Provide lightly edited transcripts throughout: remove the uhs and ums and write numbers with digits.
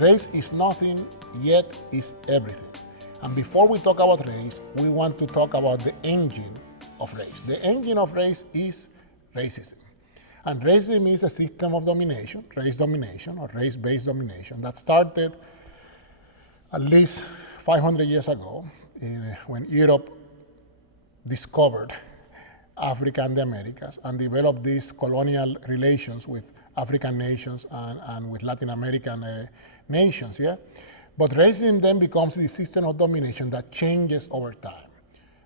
Race is nothing, yet is everything. And before we talk about race, we want to talk about the engine of race. The engine of race is racism. And racism is a system of domination, race domination or race-based domination that started at least 500 years ago when Europe discovered Africa and the Americas and developed these colonial relations with African nations and with Latin American nations, yeah? But racism then becomes the system of domination that changes over time.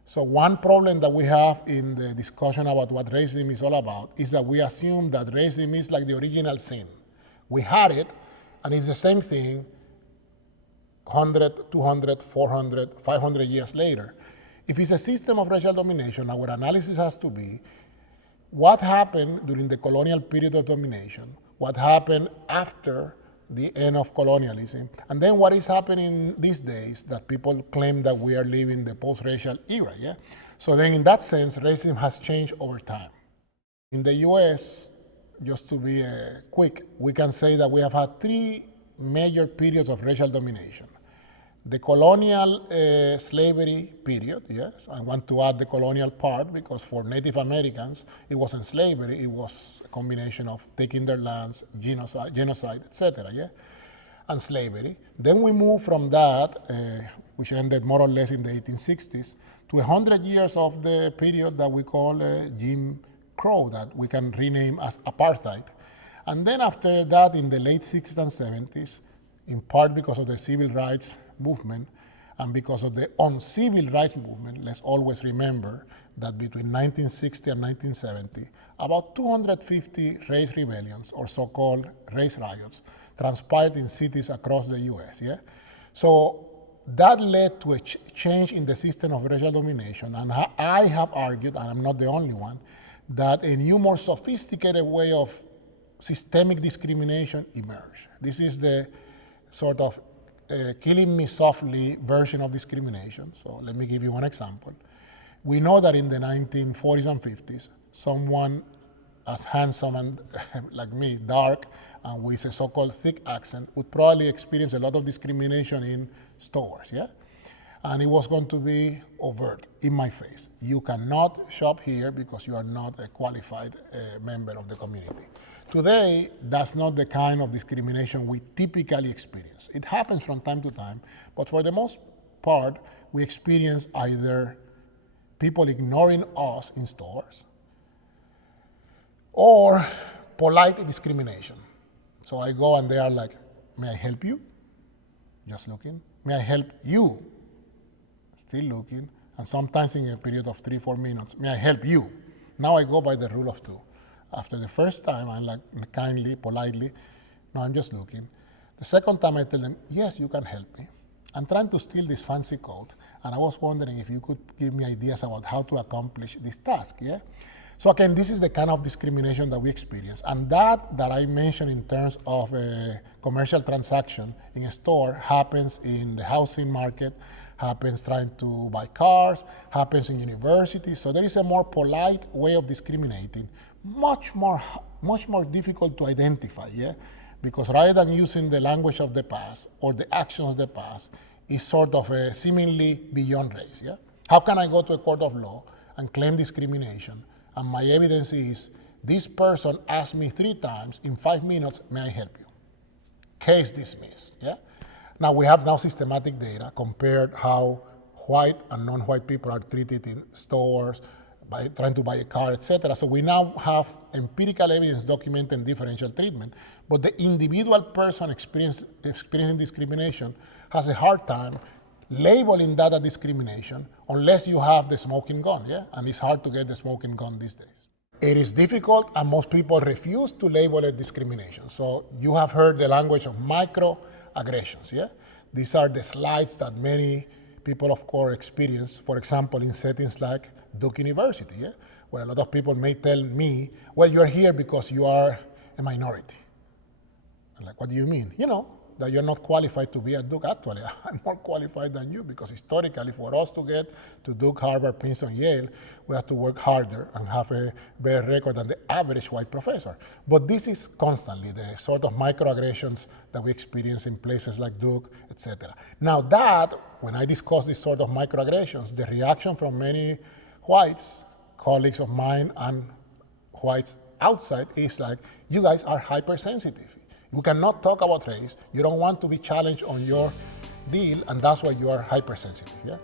So one problem that we have in the discussion about what racism is all about is that we assume that racism is like the original sin. We had it, and it's the same thing 100, 200, 400, 500 years later. If it's a system of racial domination, our analysis has to be what happened during the colonial period of domination, what happened after the end of colonialism, and then what is happening these days that people claim that we are living the post-racial era, yeah? So then in that sense, racism has changed over time. In the US, just to be quick, we can say that we have had three major periods of racial domination. The colonial slavery period, yes, I want to add the colonial part because for Native Americans, it wasn't slavery, it was a combination of taking their lands, genocide, etc., yeah, and slavery. Then we moved from that, which ended more or less in the 1860s, to 100 years of the period that we call Jim Crow, that we can rename as apartheid. And then after that, in the late 60s and 70s, in part because of the civil rights movement and because of the uncivil rights movement, let's always remember that between 1960 and 1970, about 250 race rebellions or so-called race riots transpired in cities across the US, yeah? So that led to a change in the system of racial domination, and I have argued, and I'm not the only one, that a new, more sophisticated way of systemic discrimination emerged. This is the sort of killing me softly version of discrimination. So let me give you one example. We know that in the 1940s and 50s, someone as handsome and like me, dark, and with a so-called thick accent would probably experience a lot of discrimination in stores, yeah? And it was going to be overt, in my face. You cannot shop here because you are not a qualified member of the community. Today, that's not the kind of discrimination we typically experience. It happens from time to time, but for the most part, we experience either people ignoring us in stores or polite discrimination. So I go and they are like, may I help you? Just looking. May I help you? Still looking. And sometimes in a period of 3-4 minutes, may I help you? Now I go by the rule of two. After the first time, I'm like kindly, politely, no, I'm just looking. The second time I tell them, yes, you can help me. I'm trying to steal this fancy coat, and I was wondering if you could give me ideas about how to accomplish this task, yeah? So again, this is the kind of discrimination that we experience. And that I mentioned in terms of a commercial transaction in a store happens in the housing market, happens trying to buy cars, happens in universities. So there is a more polite way of discriminating, much more difficult to identify, yeah? Because rather than using the language of the past or the actions of the past, is sort of a seemingly beyond race, yeah? How can I go to a court of law and claim discrimination, and my evidence is, this person asked me 3 times in 5 minutes, may I help you? Case dismissed, yeah? Now we have systematic data compared how white and non-white people are treated in stores, by trying to buy a car, etc. So we now have empirical evidence documenting differential treatment, but the individual person experiencing discrimination has a hard time labeling that as discrimination unless you have the smoking gun, yeah? And it's hard to get the smoking gun these days. It is difficult, and most people refuse to label it discrimination. So you have heard the language of microaggressions, yeah? These are the slights that many people of color experience, for example, in settings like Duke University, yeah? Where a lot of people may tell me, well, you're here because you are a minority. I'm like, what do you mean? You know, that you're not qualified to be at Duke. Actually, I'm more qualified than you, because historically, for us to get to Duke, Harvard, Princeton, Yale, we have to work harder and have a better record than the average white professor. But this is constantly the sort of microaggressions that we experience in places like Duke, etc. Now that, when I discuss this sort of microaggressions, the reaction from many whites, colleagues of mine and whites outside, is like, you guys are hypersensitive. You cannot talk about race. You don't want to be challenged on your deal, and that's why you are hypersensitive. Yeah.